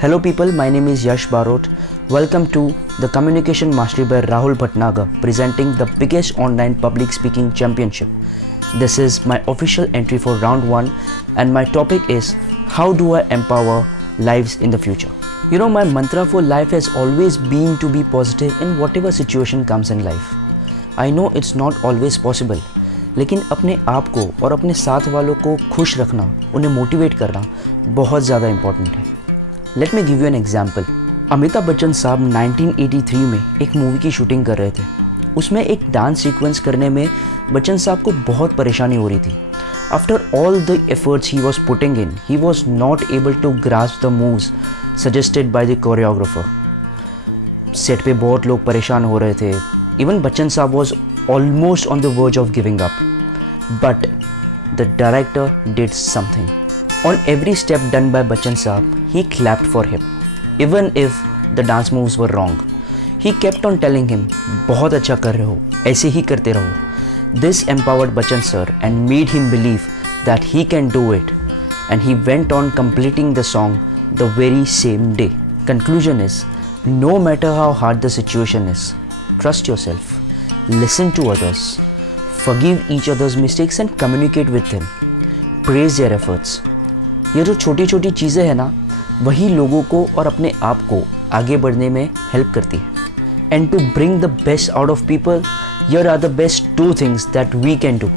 Hello people, my name is Yash Barot. Welcome to the Communication Mastery by Rahul Bhatnagar, presenting the biggest online public speaking championship. This is my official entry for round 1 and my topic is how do I empower lives in the future. You know, my mantra for life has always been to be positive in whatever situation comes in life. I know it's not always possible, लेकिन अपने आप को और अपने साथ वालों को खुश रखना, उन्हें मोटिवेट करना बहुत ज़्यादा इम्पॉर्टेंट है. Let me give you an example. Amitabh Bachchan साहब 1983 में एक मूवी की शूटिंग कर रहे थे. उसमें एक डांस सीक्वेंस करने में बच्चन साहब को बहुत परेशानी हो रही थी. After all the efforts he was putting in, he was not able to grasp the moves suggested by the choreographer. Set पे बहुत लोग परेशान हो रहे थे. इवन बच्चन साहब was almost on the verge of giving up. But the director did something. On every step done by Bachchan Saab, he clapped for him, even if the dance moves were wrong. He kept on telling him, बहुत अच्छा कर रहे हो, ऐसे ही करते रहो. This empowered Bachchan sir and made him believe that he can do it. And he went on completing the song the very same day. Conclusion is, no matter how hard the situation is, trust yourself, listen to others, forgive each other's mistakes and communicate with them. Praise their efforts. ये जो छोटी छोटी चीज़ें हैं ना, वही लोगों को और अपने आप को आगे बढ़ने में हेल्प करती है. And to bring the best out of people, here are the best 2 things that we can do.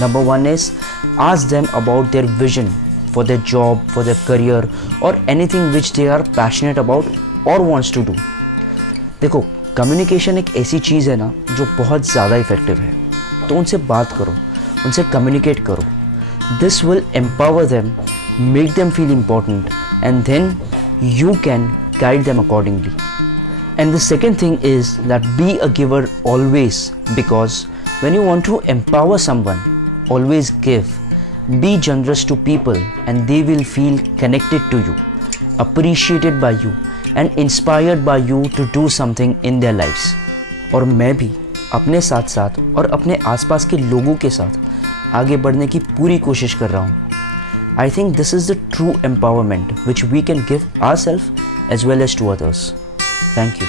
Number 1 is ask them about their vision for their job, for their career or anything which they are passionate about or wants to do. देखो, communication एक ऐसी चीज़ है ना जो बहुत ज़्यादा effective है. तो उनसे बात करो, उनसे कम्युनिकेट करो. This will empower them, make them feel important, and then you can guide them accordingly. And the second thing is that be a giver always, because when you want to empower someone, always give. Be generous to people and they will feel connected to you, appreciated by you and inspired by you to do something in their lives. और मैं भी अपने साथ साथ और अपने आसपास के लोगों के साथ आगे बढ़ने की पूरी कोशिश कर रहा हूँ. I think this is the true empowerment which we can give ourselves as well as to others. Thank you.